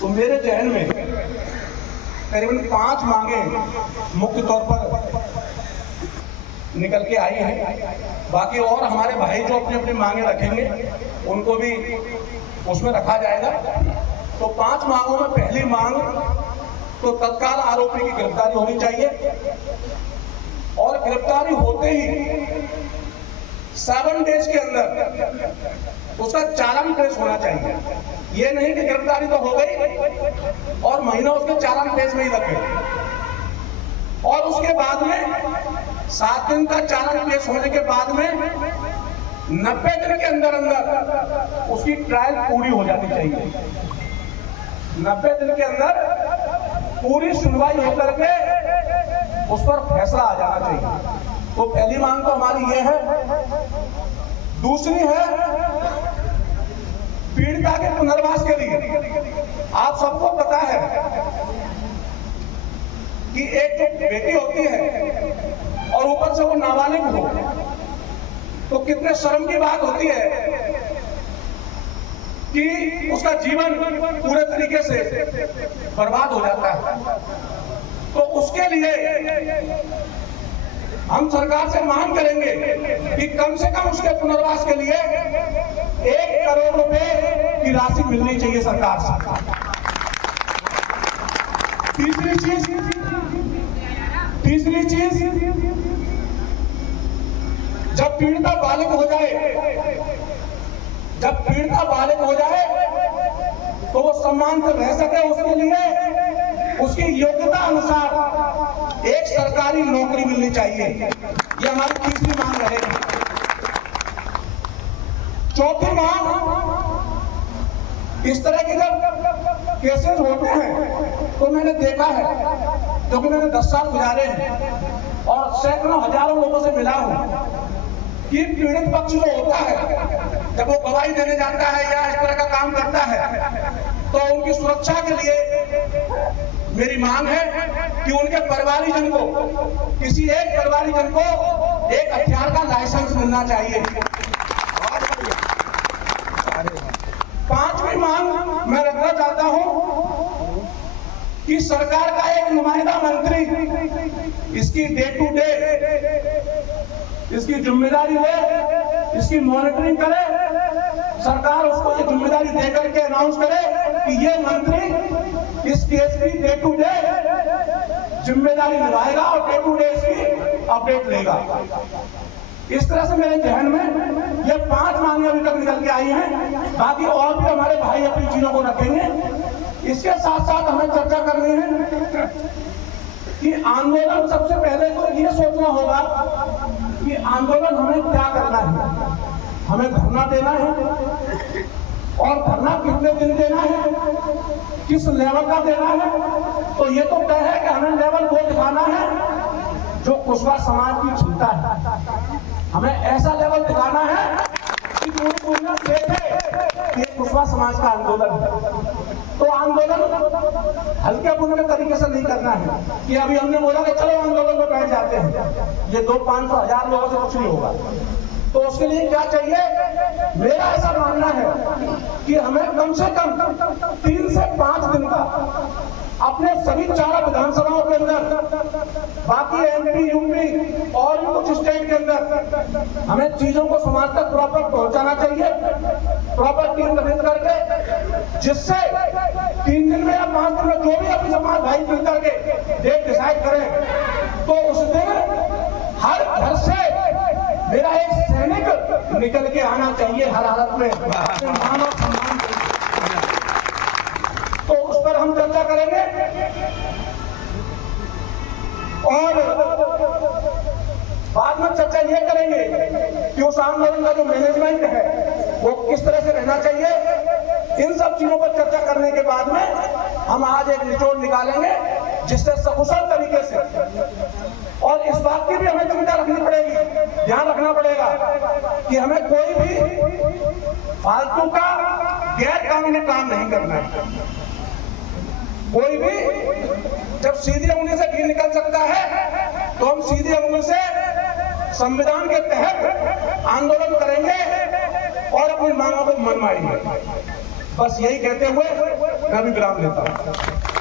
तो मेरे जहन में करीबन 5 मांगे मुख्य तौर पर निकल के आई हैं। बाकी और हमारे भाई जो अपनी अपनी मांगे रखेंगे उनको भी उसमें रखा जाएगा। तो 5 मांगों में पहली मांग तो तत्काल आरोपी की गिरफ्तारी होनी चाहिए और गिरफ्तारी होते ही 7 डेज के अंदर उसका चालान पेश होना चाहिए। ये नहीं कि गिरफ्तारी तो हो गई और महीना उसके चालान पेश में ही रखे और उसके बाद में 7 दिन का चालान पेश होने के बाद में 90 दिन के अंदर अंदर उसकी ट्रायल पूरी हो जानी चाहिए। 90 दिन के अंदर पूरी सुनवाई होकर के उस पर फैसला आ जाना चाहिए। तो पहली मांग तो हमारी ये है। दूसरी है पीड़िता के पुनर्वास के लिए। आप सबको पता है कि एक जो बेटी होती है और ऊपर से वो नाबालिग हो तो कितने शर्म की बात होती है कि उसका जीवन पूरे तरीके से बर्बाद हो जाता है। तो उसके लिए हम सरकार से मांग करेंगे कि कम से कम उसके पुनर्वास के लिए 1 करोड़ रुपए की राशि मिलनी चाहिए सरकार से। तीसरी चीज जब पीड़िता बालिग हो जाए तो वो सम्मान से रह सके, उसके लिए उसकी योग्यता अनुसार एक सरकारी नौकरी मिलनी चाहिए। ये हमारी तीसरी मांग रहेगी। चौथी मांग, इस तरह के जब केसेस होते हैं तो मैंने देखा है, क्योंकि मैंने 10 साल गुजारे हैं और सैकड़ों हजारों लोगों से मिला हूं कि पीड़ित पक्ष जो होता है जब वो गवाही देने जाता है या इस तरह का काम करता है तो उनकी सुरक्षा के लिए मेरी मांग है कि उनके परिवारीजन को, किसी एक परिवारीजन को एक हथियार का लाइसेंस मिलना चाहिए। 5वीं मांग मैं रखना चाहता हूं कि सरकार का एक नुमाइंदा मंत्री इसकी डे टू डे इसकी जिम्मेदारी ले, इसकी मॉनिटरिंग करे। सरकार उसको ये जिम्मेदारी देकर के अनाउंस करे कि ये मंत्री इस केस की डे टू डे जिम्मेदारी निभाएगा और डे टू डे इसकी अपडेट लेगा। इस तरह से मेरे जहन में ये 5 मांगे अभी तक निकल के आई हैं। बाकी और भी हमारे भाई अपनी चीजों को रखेंगे। इसके साथ साथ हमें चर्चा करनी है कि आंदोलन, सबसे पहले तो ये सोचना होगा कि आंदोलन हमें क्या करना है। हमें धरना देना है और धरना कितने दिन देना है, किस लेवल का देना है। तो ये तो तय है कि हमें लेवल वो दिखाना है जो कुशवाहा समाज की क्षमता है। हमें ऐसा लेवल दिखाना है कि पूरी दुनिया देखे कि कुशवाहा समाज का आंदोलन है। तो आंदोलन हल्के फुल्के तरीके से नहीं करना है कि अभी हमने बोला कि चलो आंदोलन में बैठ जाते हैं। ये 200-500-1000 लोगों से कुछ नहीं होगा। तो उसके लिए क्या चाहिए? मेरा ऐसा मानना है कि हमें कम से कम 3 से 5 दिन का अपने सभी 4 विधानसभाओं के अंदर, बाकी MP, UP और भी कुछ स्टेट के अंदर हमें चीजों को समाज तक प्रॉपर पहुंचाना चाहिए। प्रॉपर टीम गठित करके, जिससे 3 दिन में या 5 दिन में जो भी अपनी समाज भाई मिलकर के डेट डिसाइड करें तो उस दिन हर घर से मेरा एक सैनिक निकल के आना चाहिए हर हालत में, मान और सम्मान। तो उस पर हम चर्चा करेंगे और बाद में चर्चा ये करेंगे कि उस आंदोलन का जो मैनेजमेंट है वो किस तरह से रहना चाहिए। इन सब चीजों पर चर्चा करने के बाद में हम आज एक निचोड़ निकालेंगे जिससे सकुशल तरीके से, और इस बात की भी हमें चिंता रखनी पड़ेगी, ध्यान रखना पड़ेगा कि हमें कोई भी फालतू का गैर कानूनी काम नहीं करना है। कोई भी जब सीधी उंगली से घी निकल सकता है तो हम सीधी उंगली से संविधान के तहत आंदोलन करेंगे और अपनी मांगों को मनवाएंगे। बस यही कहते हुए मैं भी विराम लेता हूं।